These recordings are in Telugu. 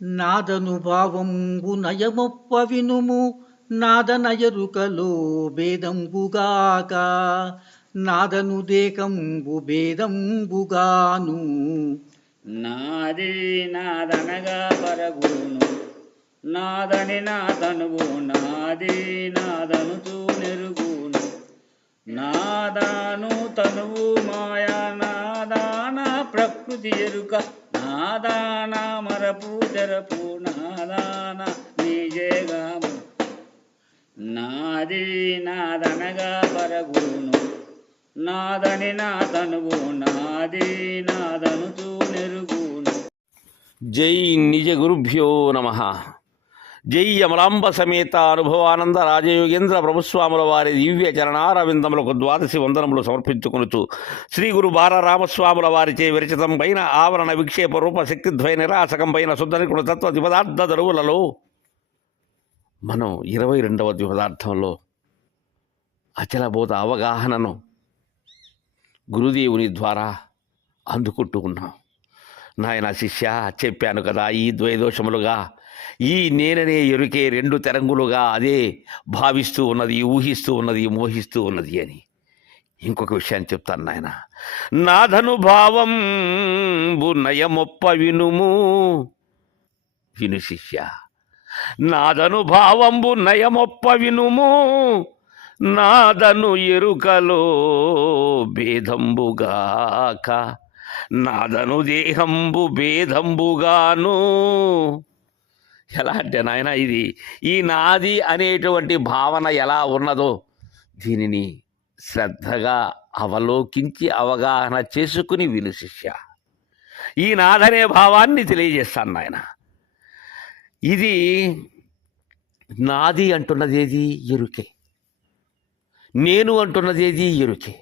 నాదనుభావంబు నయమొప్ప వినుము నాదనయరుకలో భేదంబుగాక నాదను దేకంబు భేదంబుగాను నాది నాదనగా పరగును నాదని నా తనువు నాది నాదనుచు నెరుగును నాదాను తనువు మాయా నాదాన ప్రకృతి ఎరుక నాదాన మరపు తెరపు నాదాన నిజేగాము నాది నాదనగా పరగును నాదని నా తనువు నాది నాదనుచు నెరుగును. జై నిజ గురుభ్యో నమ. జై అమలాంబ సమేత అనుభవానంద రాజయోగేంద్ర ప్రభుస్వాముల వారి దివ్య చరణారవిందములకు ద్వాదశి వందనములు సమర్పించుకొనుచు శ్రీ గురు బాలరామస్వాముల వారిచే విరచితం పైన ఆవరణ విక్షేప రూప శక్తిద్వయ నిరాసకం పైన శుద్ధనికుణ తత్వ ద్విపదార్థ దరువులలో మనం 22వ ద్విపదార్థంలో అచలబోధ అవగాహనను గురుదేవుని ద్వారా అందుకుంటూ ఉన్నాం. నాయన శిష్య, చెప్పాను కదా, ఈ ద్వైదోషములుగా ఈ నేననే ఎరుకే 2 తెరంగులుగా అదే భావిస్తూ ఉన్నది, ఊహిస్తూ ఉన్నది, మోహిస్తూ ఉన్నది అని. ఇంకొక విషయాన్ని చెప్తాను నాయన. నాధనుభావం నయమొప్ప వినుము. విను శిష్య, నాదనుభావంబు నయమొప్ప వినుము నాదను ఎరుకలో భేదంబుగాక నాదను దేహంబు భేదంబుగాను. ఎలా అంటే నాయన, ఇది ఈ నాది అనేటువంటి భావన ఎలా ఉన్నదో దీనిని శ్రద్ధగా అవలోకించి అవగాహన చేసుకుని విను శిష్య. ఈ నాదనే భావాన్ని తెలియజేస్తాను నాయన. ఇది నాది అంటున్నది ఏది? ఎరుకే. నేను అంటున్నది ఏది? ఎరుకే.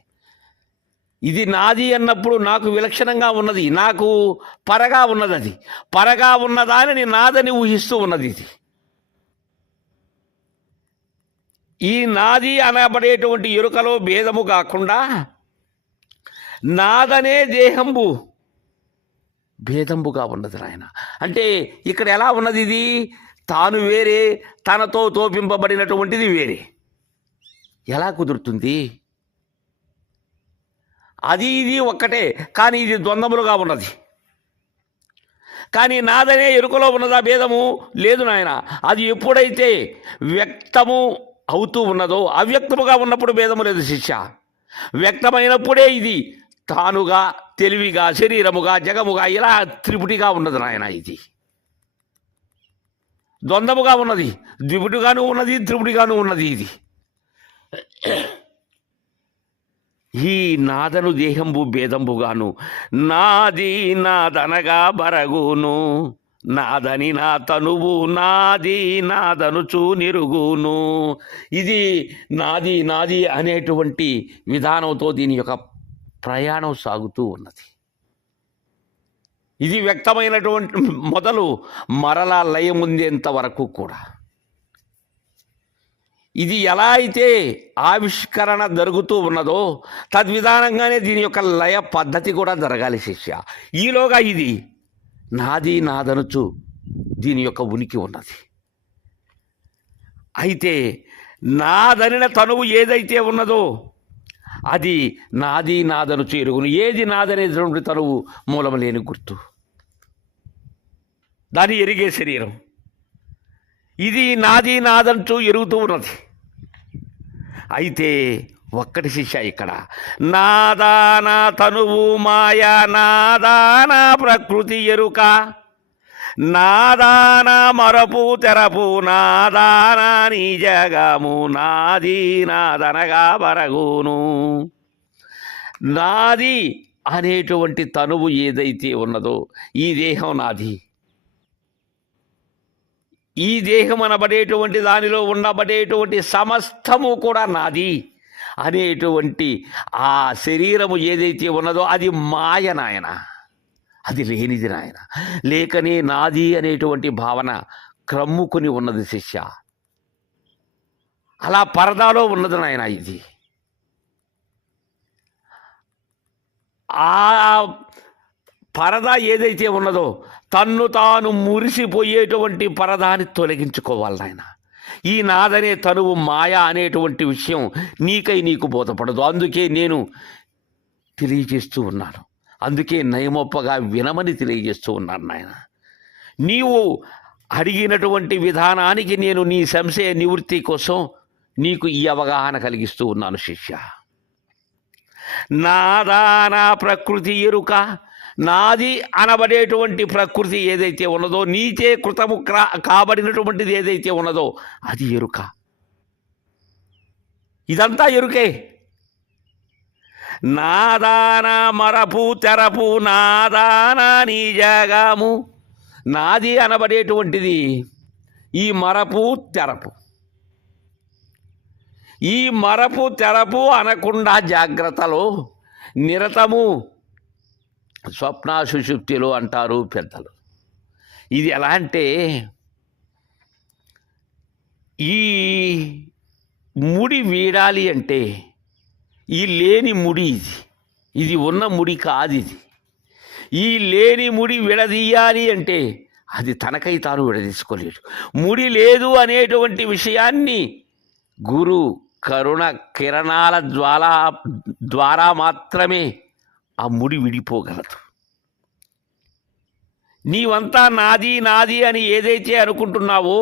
ఇది నాది అన్నప్పుడు నాకు విలక్షణంగా ఉన్నది, నాకు పరగా ఉన్నది. అది పరగా ఉన్నదాని నాదని ఊహిస్తూ ఉన్నది. ఇది ఈ నాది అనబడేటువంటి ఎరుకలో భేదము కాకుండా నాదనే దేహంబు భేదంబుగా ఉన్నది నాయన. అంటే ఇక్కడ ఎలా ఉన్నది? ఇది తాను వేరే, తనతో తోపింపబడినటువంటిది వేరే. ఎలా కుదురుతుంది? అది ఇది ఒక్కటే, కానీ ఇది ద్వంద్వములుగా ఉన్నది. కానీ నాదనే ఎరుకలో ఉన్నదా భేదము? లేదు నాయన. అది ఎప్పుడైతే వ్యక్తము అవుతూ ఉన్నదో, అవ్యక్తముగా ఉన్నప్పుడు భేదము లేదు శిష్య. వ్యక్తమైనప్పుడే ఇది తానుగా, తెలివిగా, శరీరముగా, జగముగా ఇలా త్రిపుటిగా ఉన్నది నాయన. ఇది ద్వంద్వముగా ఉన్నది, ద్విపుటిగాను ఉన్నది, త్రిపుటిగాను ఉన్నది. ఇది ఈ నాదను దేహంబు భేదంబుగాను నాది నాదనగా బరగును నాదని నా తనువు నాది నాదనుచు నిరుగును. ఇది నాది నాది అనేటువంటి విధానంతో దీని యొక్క ప్రయాణం సాగుతూ ఉన్నది. ఇది వ్యక్తమైనటువంటి మొదలు మరలా లయముందేంత వరకు కూడా ఇది ఎలా అయితే ఆవిష్కరణ జరుగుతూ ఉన్నదో తద్విధానంగానే దీని యొక్క లయ పద్ధతి కూడా జరగాలి శిష్య. ఈలోగా ఇది నాది నాదనుచు దీని యొక్క ఉనికి ఉన్నది. అయితే నాదనిన తనువు ఏదైతే ఉన్నదో అది నాది నాదనుచు ఎరుగును. ఏది నాదనేటువంటి తనువు? మూలము లేని గుర్తు, దాని ఎరిగే శరీరం. ఇది నాది నాదంచు ఎరుగుతూ ఉన్నది. అయితే ఒక్కటి శిష్య, ఇక్కడ నాదానా తనువు మాయా నాదానా ప్రకృతి ఎరుక నాదానా మరపు తెరపు నాదానా నిజగము నాది నాదనగా బరగును. నాది అనేటువంటి తనువు ఏదైతే ఉన్నదో ఈ దేహం నాది. ఈ దేహం అనబడేటువంటి దానిలో ఉండబడేటువంటి సమస్తము కూడా నాది అనేటువంటి ఆ శరీరము ఏదైతే ఉన్నదో అది మాయ నాయన. అది లేనిది నాయన. లేకనే నాది అనేటువంటి భావన క్రమ్ముకుని ఉన్నది శిష్య. అలా పరదాలో ఉన్నది నాయన. ఇది ఆ పరదా ఏదైతే ఉన్నదో తన్ను తాను మురిసిపోయేటువంటి పరదాని తొలగించుకోవాలి నాయన. ఈ నాదనే తనువు మాయ అనేటువంటి విషయం నీకు బోధపడదు. అందుకే నేను తెలియజేస్తూ ఉన్నాను. అందుకే నయమొప్పగా వినమని తెలియజేస్తూ ఉన్నాను నాయన. నీవు అడిగినటువంటి విధానానికి నేను నీ సంశయ నివృత్తి కోసం నీకు ఈ అవగాహన కలిగిస్తూ ఉన్నాను శిష్య. నాదానా ప్రకృతి ఎరుక, నాది అనబడేటువంటి ప్రకృతి ఏదైతే ఉన్నదో, నీచే కృతము కాబడినటువంటిది ఏదైతే ఉన్నదో అది ఎరుక. ఇదంతా ఎరుకే. నాదాన మరపు తెరపు నాదాన నీ జగము. నాది అనబడేటువంటిది ఈ మరపు తెరపు. ఈ మరపు తెరపు అనకుండా జాగ్రత్తలో నిరతము స్వప్న సుషుప్తిలో అంటారు పెద్దలు. ఇది ఎలా అంటే ఈ ముడి వీడాలి అంటే ఈ లేని ముడి ఇది ఉన్న ముడి కాదు. ఈ లేని ముడి విడదీయాలి అంటే అది తనకై తాను విడదీసుకోలేడు. ముడి లేదు అనేటువంటి విషయాన్ని గురు కరుణ కిరణాల ద్వారా మాత్రమే ఆ ముడి విడిపోగలదు. నీవంతా నాది నాది అని ఏదైతే అనుకుంటున్నావో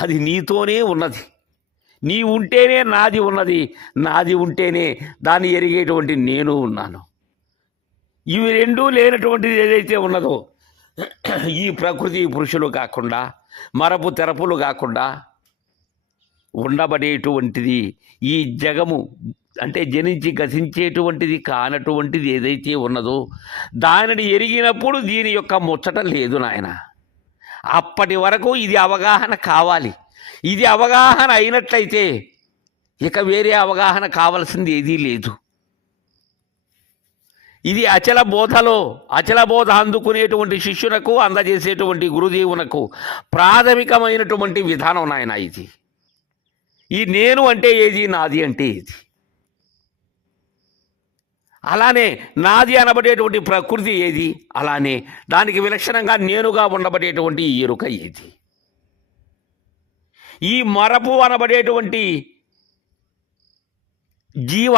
అది నీతోనే ఉన్నది. నీ ఉంటేనే నాది ఉన్నది, నాది ఉంటేనే దాన్ని ఎరిగేటువంటి నేను ఉన్నాను. ఇవి రెండూ లేనటువంటిది ఏదైతే ఉన్నదో ఈ ప్రకృతి పురుషులు కాకుండా మరపు తెరపులు కాకుండా ఉండబడేటువంటిది ఈ జగము అంటే జనించి గతించేటువంటిది కానటువంటిది ఏదైతే ఉన్నదో దానిని ఎరిగినప్పుడు దీని యొక్క ముచ్చట లేదు నాయన. అప్పటి వరకు ఇది అవగాహన కావాలి. ఇది అవగాహన అయినట్లయితే ఇక వేరే అవగాహన కావాల్సింది ఏదీ లేదు. ఇది అచల బోధ అందుకునేటువంటి శిష్యునకు అందజేసేటువంటి గురుదేవునకు ప్రాథమికమైనటువంటి విధానం నాయన. ఇది ఈ నేను అంటే ఏది, నాది అంటే ఏది. అలానే నాది అనబడేటువంటి ప్రకృతి ఏది, అలానే దానికి విలక్షణంగా నేనుగా ఉండబడేటువంటి ఈ ఎరుక ఏది. ఈ మరపు అనబడేటువంటి జీవ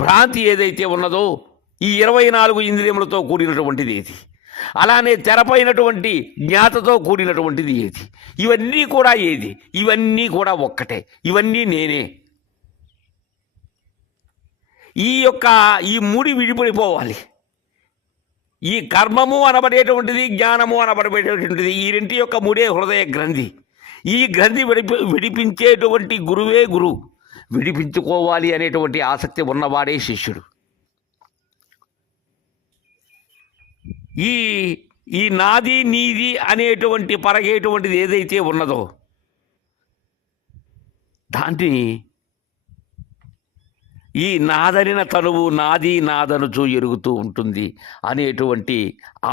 భ్రాంతి ఏదైతే ఉన్నదో ఈ 24 ఇంద్రియములతో కూడినటువంటిది ఏది, అలానే తెరపైనటువంటి జ్ఞాతతో కూడినటువంటిది ఏది. ఇవన్నీ కూడా ఏది, ఇవన్నీ కూడా ఒక్కటే, ఇవన్నీ నేనే. ఈ ముడి విడిపడిపోవాలి. ఈ కర్మము అనబడేటువంటిది జ్ఞానము అనబడేటువంటిది ఈ రెంటి యొక్క ముడే హృదయ గ్రంథి. ఈ గ్రంథి విడిపించేటువంటి గురువే గురు. విడిపించుకోవాలి అనేటువంటి ఆసక్తి ఉన్నవాడే శిష్యుడు. ఈ నాది నీది అనేటువంటి పరగేటువంటిది ఏదైతే ఉన్నదో దాన్ని ఈ నాదనిన తనువు నాది నాదనుచు ఎరుగుతూ ఉంటుంది అనేటువంటి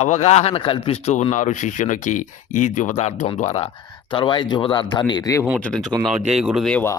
అవగాహన కల్పిస్తూ ఉన్నారు శిష్యునికి ఈ ద్విపదార్థం ద్వారా. తరువాయి ద్విపదార్థాన్ని రేపు ముచ్చటించుకుందాం. జై గురుదేవా.